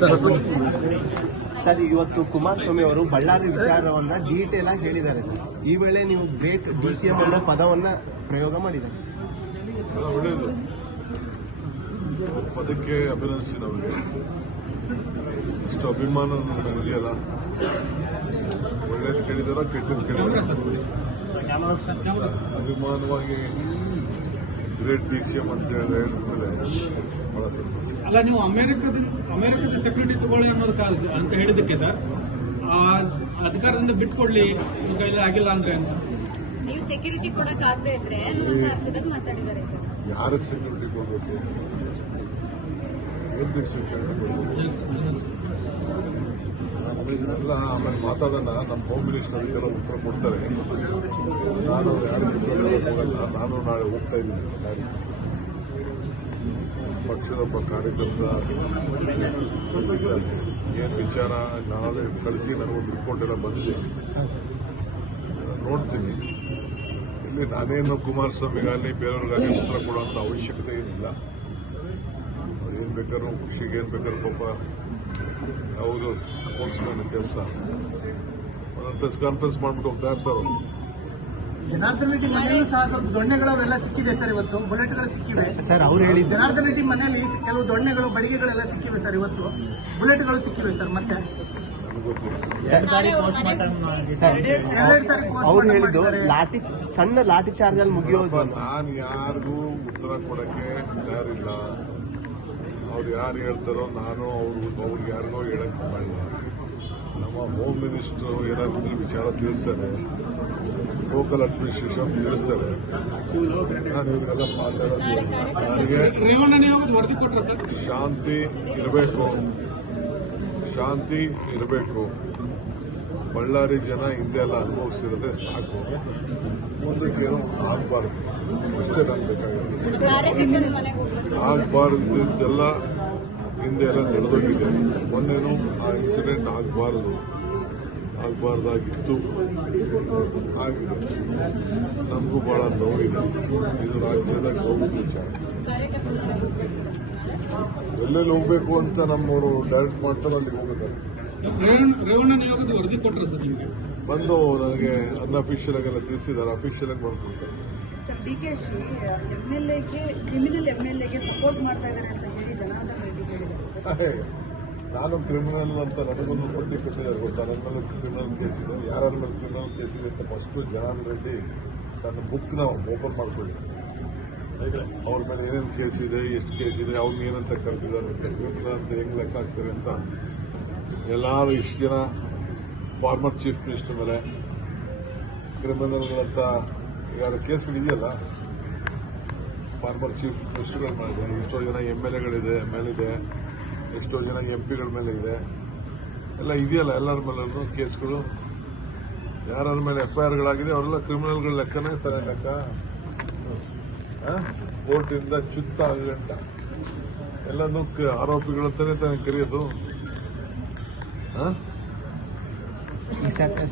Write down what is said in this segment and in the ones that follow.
Sir, ಇವತ್ತು ಕುಮಾರಸ್ವಾಮಿ ಅವರು ಬಳ್ಳಾರಿ ವಿಚಾರವನ್ನ ಡೀಟೇಲ್ ಆಗಿ ಹೇಳಿದ್ದಾರೆ. ಈ ವೇಳೆ ನೀವು ಗ್ರೇಟ್ ಡಿಸಿಎಂ ಅನ್ನೋ ಪದವನ್ನ ಪ್ರಯೋಗ ಮಾಡಿದ್ದಾರೆ. ಒಳ್ಳೆಯದು, ಪದಕ್ಕೆ ಅಭಿನಂದಿಸಿ. ನಮಗೆ ಇಷ್ಟು ಅಭಿಮಾನ ಇದೆಯಲ್ಲ, ಒಳ್ಳೇದು ಕೇಳಿದಾರ ಕೆಟ್ಟದ್ದು ಕೇಳಿದಾರ. ಅಭಿಮಾನವಾಗಿ ಗ್ರೇಟ್ ಡಿಸಿಎಂ ಅಂತ ಹೇಳಿದ್ಮೇಲೆ ಬಹಳ ಸಂತೋಷ. ಅಲ್ಲ, ನೀವು ಅಮೆರಿಕದ ಸೆಕ್ಯೂರಿಟಿ ತಗೊಳ್ಳಿ ಅನ್ನೋದು ಅಂತ ಹೇಳಿದಕ್ಕೆ ಸರ್, ಅಧಿಕಾರದಿಂದ ಬಿಟ್ಕೊಡ್ಲಿ ನಿಮ್ಮ ಕೈಲಿ ಆಗಿಲ್ಲ ಅಂದ್ರೆ ಅಂತ ನೀವು ಸೆಕ್ಯೂರಿಟಿ ಕೊಡಕ್ ಆಗದೆ ಇದ್ರೆ ಮಾತಾಡಿದ್ದಾರೆ. ಯಾರಿಗೆ ಸೆಕ್ಯೂರಿಟಿ ಕೊಡಬೇಕು? ಎಲ್ಲಿ ಸೆಕ್ಯೂರಿಟಿ ಕೊಡಬೇಕು? ಎಲ್ಲ ಆಮೇಲೆ ಮಾತಾಡೋಣ. ನಮ್ಮ ಹೋಮ್ ಮಿನಿಸ್ಟರ್ ಎಲ್ಲ ಉತ್ತರ ಕೊಡ್ತಾರೆ. ನಾನು ಯಾರು ಹೋಗಲ್ಲ. ನಾನು ನಾಳೆ ಹೋಗ್ತಾ ಇದ್ದೀನಿ. ಪಕ್ಷದ ಒಬ್ಬ ಕಾರ್ಯಕರ್ತ ಏನು ವಿಚಾರ ನಾಳೆ ಕಳಿಸಿ ನನಗೊಂದು ರಿಪೋರ್ಟ್ ಎಲ್ಲ ಬಂದಿದೆ, ನೋಡ್ತೀನಿ. ಇಲ್ಲಿ ನಾನೇನು ಕುಮಾರಸ್ವಾಮಿಗಾಗಲಿ ಬೇರೆಯವ್ರಿಗಾಗಲಿ ಉತ್ತರ ಕೊಡುವಂಥ ಅವಶ್ಯಕತೆ ಏನಿಲ್ಲ. ಅವ್ರು ಏನು ಬೇಕಾದ್ರೂ ಖುಷಿಗೆ ಏನು ಬೇಕಾದ್ರೂ ಪಾಪ ಯಾವುದು ಸ್ಪೋರ್ಟ್ಸ್ಮನ್ ಕೆಲಸ ಒಂದೊಂದು ಪ್ರೆಸ್ ಕಾನ್ಫರೆನ್ಸ್ ಮಾಡ್ಬಿಟ್ಟು ಹೋಗ್ತಾ ಇರ್ತಾರೋ. ಜನಾರ್ದನ್ ರೆಡ್ಡಿ ಮನೆಯಲ್ಲೂ ಸಹ ಸ್ವಲ್ಪ ದೊಣ್ಣೆಗಳೆಲ್ಲ ಸಿಕ್ಕಿದೆ ಸರ್. ಇವತ್ತು ಬುಲೆಟ್ಗಳು ಸಿಕ್ಕಿವೆ ಸರ್. ಅವ್ರು ಹೇಳಿ ಜನಾರ್ದನ್ ರೆಡ್ಡಿ ಮನೆಯಲ್ಲಿ ಕೆಲವು ದೊಣ್ಣೆಗಳು ಬಡಿಗೆಗಳೆಲ್ಲ ಸಿಕ್ಕಿವೆ ಸರ್. ಇವತ್ತು ಬುಲೆಟ್ಗಳು ಸಿಕ್ಕಿವೆ ಸರ್. ಮತ್ತೆ ಅವ್ರು ಹೇಳಿದ್ದು ಸಣ್ಣ ಲಾಠಿ ಚಾರ್ಜ್ ಅಲ್ಲಿ ಮುಗಿಯೋದು. ನಾನು ಯಾರಿಗೂ ಉತ್ತರ ಕೊಡಕ್ಕೆ ತಯಾರಿಲ್ಲ. ಅವ್ರು ಯಾರು ಹೇಳ್ತಾರೋ ನಾನು ಅವ್ರಿಗೆ ಯಾರಿಗೋ ಹೇಳಕ್ಕೆ ಮಾಡಿಲ್ಲ. ನಮ್ಮ ಹೋಮ್ ಮಿನಿಸ್ಟರ್ ಏನಾದ್ರು ವಿಚಾರ ತಿಳಿಸ್ತಾರೆ, ಲೋಕಲ್ ಅಡ್ಮಿನಿಸ್ಟ್ರೇಷನ್ ತಿಳಿಸ್ತಾರೆ. ನಾನು ಇವರಿಗೆಲ್ಲ ಮಾತಾಡೋದು ಶಾಂತಿ ಇರಬೇಕು. ಬಳ್ಳಾರಿ ಜನ ಹಿಂದೆ ಎಲ್ಲ ಅನುಭವಿಸಿರೋದೇ ಸಾಕು. ಮುಂದಕ್ಕೇನೋ ಆಗಬಾರ್ದು, ಅಷ್ಟೇ ನಾನು ಬೇಕಾಗಿರೋದು. ಆಗಬಾರ್ದಿದ್ದೆಲ್ಲ ಹಿಂದೆ ಎಲ್ಲ ನಡೆದೋಗಿದೆ. ಮೊನ್ನೆನೂ ಆ ಇನ್ಸಿಡೆಂಟ್ ಆಗಬಾರ್ದಾಗಿತ್ತು, ಆಗಿದೆ. ನಮಗೂ ಬಹಳ ನೋವಿದೆ. ಇದು ರಾಜ್ಯದ ನೋವಿನ ವಿಚಾರ. ಎಲ್ಲೆಲ್ಲಿ ಹೋಗ್ಬೇಕು ಅಂತ ನಮ್ಮವರು ಡೈರೆಕ್ಟ್ ಮಾಡ್ತಾರೆ, ಅಲ್ಲಿ ಹೋಗಬೇಕು. ಬಂದು ನನಗೆ ಅನ್ಅಫಿಷಿಯಲ್ ಆಗೆಲ್ಲ ತಿಳಿಸಿದ್ದಾರೆ. ಅಫಿಷಿಯಲ್ ಆಗಿ ಮಾಡ್ಕೊಡ್ತಾರೆ. ಸರ್, ಡಿಕೆಶಿ ಎಂಎಲ್ಎಗೆ ಕ್ರಿಮಿನಲ್ ಎಂಎಲ್ಎಗೆ ಸಪೋರ್ಟ್ ಮಾಡ್ತಾ ಇದ್ದಾರೆ ಅಂತ ಹೇಳಿ ಜನಾರ್ದನ್ ರೆಡ್ಡಿ ಹೇಳಿದ್ದಾರೆ ಸರ್. ನಾನು ಕ್ರಿಮಿನಲ್ ಅಂತ ನನಗೊಂದು ಪಟ್ಟಿ ಕೊಟ್ಟಿದ್ದಾರೆ ಗೊತ್ತಾ? ನನ್ನ ಮೇಲೆ ಕ್ರಿಮಿನಲ್ ಕೇಸ್ ಇದೆ, ಯಾರ ಮೇಲೆ ಕ್ರಿಮಿನಲ್ ಕೇಸ್ ಇದೆ ಅಂತ ಫಸ್ಟ್ ಜನಾರ್ದನ್ ರೆಡ್ಡಿ ತನ್ನ ಬುಕ್ನ ಓಪನ್ ಮಾಡ್ಕೊಳ್ಳಿ. ಅವ್ರ ಮೇಲೆ ಏನೇನು ಕೇಸ್ ಇದೆ, ಎಷ್ಟು ಕೇಸ್ ಇದೆ, ಅವ್ನು ಏನಂತ ಕರೆದಿದ್ದಾರೆ ಅಂತ, ಕ್ರಿಮಿನಲ್ ಅಂತ ಹೆಂಗ್ ಲೆಕ್ಕ ಹಾಕ್ತಾರೆ ಅಂತ ಎಲ್ಲರೂ ಇಷ್ಟು ಜನ ಫಾರ್ಮರ್ ಚೀಫ್ ಮಿನಿಸ್ಟರ್ ಮೇಲೆ ಕ್ರಿಮಿನಲ್ಗಳಂತ ಯಾರ ಕೇಸ್ಗಳಿದೆಯಲ್ಲ, ಫಾರ್ಮರ್ ಚೀಫ್ ಮಿನಿಸ್ಟರ್ಗಳ ಮೇಲೆ ಎಷ್ಟೋ ಜನ MLAಗಳಿದೆ, MLA, ಎಷ್ಟೋ ಜನ MP ಗಳ ಮೇಲೆ ಇದೆ, ಎಲ್ಲ ಇದೆಯಲ್ಲ. ಎಲ್ಲರ ಮೇಲೂ ಕೇಸ್ಗಳು, ಯಾರ ಮೇಲೆ FIRಗಳಾಗಿದೆ ಅವರೆಲ್ಲ ಕ್ರಿಮಿನಲ್ಗಳ ಲೆಕ್ಕನೇ ತಾನೇ ಲೆಕ್ಕ. ಕೋರ್ಟಿಂದ ಚುತ್ತ ಗಂಟ ಎಲ್ಲನೂ ಆರೋಪಿಗಳಂತಾನೆ ತಾನೇ ಕರೆಯೋದು.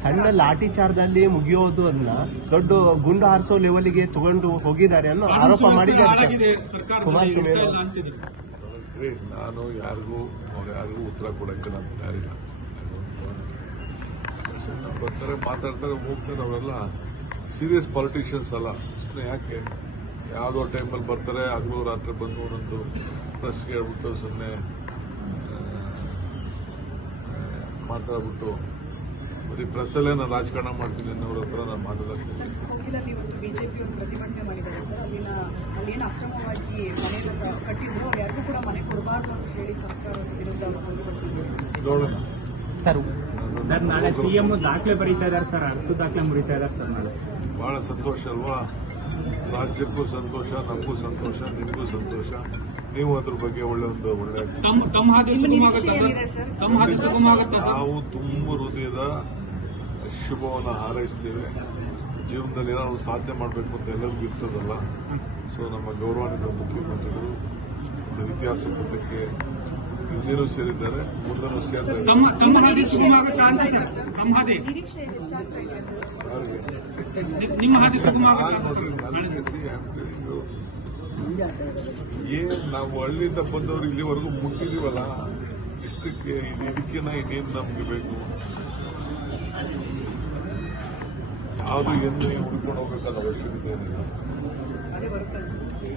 ಸಣ್ಣ ಲಾಠಿ ಚಾರ್ಜ್ ಅಲ್ಲಿ ಮುಗಿಯೋದು ಅದನ್ನ ದೊಡ್ಡ ಗುಂಡು ಹಾರಿಸೋ ಲೆವೆಲ್ಗೆ ತಗೊಂಡು ಹೋಗಿದ್ದಾರೆ ಅನ್ನೋ ಆರೋಪ ಮಾಡಿದ್ದಾರೆ ಕುಮಾರಸ್ವಾಮಿ ಅವರು. ನಾನು ಯಾರಿಗೂ ಉತ್ತರ ಕೊಡಕ್ಕೆ ನಾನು ತಯಾರಿಲ್ಲ. ಬರ್ತಾರೆ, ಮಾತಾಡ್ತಾರೆ, ಹೋಗ್ತಾರೆ. ಅವರೆಲ್ಲ ಸೀರಿಯಸ್ ಪಾಲಿಟಿಷಿಯನ್ಸ್ ಅಲ್ಲ. ಸುಮ್ಮನೆ ಯಾಕೆ ಯಾವುದೋ ಟೈಮಲ್ಲಿ ಬರ್ತಾರೆ, ಹಗಲು ರಾತ್ರಿ ಬಂದು ಒಂದೊಂದು ಪ್ರೆಸ್ಗೆ ಹೇಳ್ಬಿಟ್ಟು ಸುಮ್ಮನೆ ಮಾತಾಡ್ಬಿಟ್ಟು ಬರೀ ಪ್ರೆಸ್ಸಲ್ಲೇ ನಾನು ರಾಜಕಾರಣ ಮಾಡ್ತೀನಿ ಅನ್ನೋರ ಹತ್ರ ನಾನು ಮಾತಾಡೋಕ್ಕೆ. ಕೋಗಿಲಲ್ಲಿ ಇವತ್ತು ಬಿಜೆಪಿ ಒಂದು ಪ್ರತಿಭಟನೆ ಮಾಡಿದ್ದಾರೆ ಸರ್. ಅಲ್ಲೇನು ಅಕ್ರಮವಾಗಿ ಮನೆ ಕಟ್ಟಿದ್ರು, ಯಾರಿಗೂ ಕೂಡ ಮನೆ ಕೊಡಬಾರ್ದು ಅಂತ ಹೇಳಿ ಸರ್ಕಾರದ ವಿರುದ್ಧ ನೋಡೋಣ ಸರ್. ನಾಳೆ CM ದಾಖಲೆ ಬರೀತಾ ಇದ್ದಾರೆ ಸರ್, ಅರಸು ದಾಖಲೆ ಮುರಿತಾ ಇದ್ದಾರೆ ಸರ್. ನಾಳೆ ಬಹಳ ಸಂತೋಷ ಅಲ್ವಾ? ರಾಜ್ಯಕ್ಕೂ ಸಂತೋಷ, ನಮಗೂ ಸಂತೋಷ, ನಿಮಗೂ ಸಂತೋಷ. ನೀವು ಅದ್ರ ಬಗ್ಗೆ ಒಳ್ಳೆ ನಾವು ತುಂಬ ಹೃದಯದ ಶುಭವನ್ನು ಹಾರೈಸ್ತೇವೆ. ಜೀವನದಲ್ಲಿ ಏನೋ ಒಂದು ಸಾಧನೆ ಮಾಡಬೇಕು ಅಂತ ಎಲ್ಲರಿಗೂ ಇರ್ತದಲ್ಲ. ಸೊ ನಮ್ಮ ಗೌರವಾನ್ವಿತ ಮುಖ್ಯಮಂತ್ರಿಗಳು ಒಂದು ಇತಿಹಾಸ ಪುಟಕ್ಕೆ ಹಿಂದಿನೂ ಸೇರಿದ್ದಾರೆ, ಮುಂದನೂ ಸೇರ್ತಾರೆ. ಏನ್ ನಾವು ಹಳ್ಳಿಯಿಂದ ಬಂದವರು ಇಲ್ಲಿವರೆಗೂ ಮುಟ್ಟಿದೀವಲ್ಲ, ಇಷ್ಟು ಇಷ್ಟಕ್ಕೆ ಇದಕ್ಕಿಂತ ಇನ್ನೇನು ನಮ್ಗೆ ಬೇಕು? ಯಾವುದು ಎಂದು ಹುಡ್ಕೊಂಡು ಹೋಗ್ಬೇಕಾದ ಅವಶ್ಯಕತೆ ಏನಿಲ್ಲ. ಅದೇ ಬರುತ್ತೆ ಅನ್ಸುತ್ತೆ.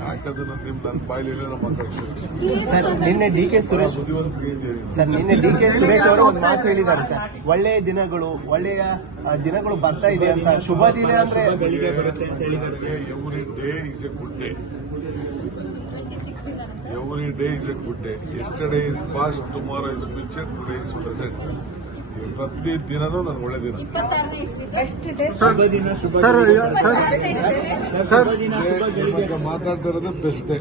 ಯಾಕಂದ್ರೆ ನನ್ನ ಬಾಯಲ್ಲಿ ಏನೇನೋ ಮಾತಾಡ್ತೀನಿ. ಸರ್ ನಿನ್ನೆ ಡಿ ಕೆ ಸುರೇಶ್ ಬುದ್ಧಿವಂತಿಕೆ ಇದೆ. ಸರ್ ನಿನ್ನೆ ಡಿ ಕೆ ಸುರೇಶ್ ಅವರು ಒಂದು ಮಾತು ಹೇಳಿದ್ದಾರೆ ಸರ್, ಒಳ್ಳೆಯ ದಿನಗಳು ಬರ್ತಾ ಇದೆ ಅಂತ. ಶುಭ ದಿನ ಅಂದ್ರೆ every day is A good day. 26 ಇಲ್ಲ sir. Every day is A good day. Yesterday is past, tomorrow is future, today is present. ಪ್ರತಿ ದಿನನೂ ನನಗೆ ಒಳ್ಳೆ ದಿನ. 26ನೇ ಇಸ್ವಿ ಸರ್. ಬೆಸ್ಟ್ ಡೇ ಮಾತಾಡ್ತಾ ಇರೋದು ಬೆಸ್ಟ್ ಡೇ.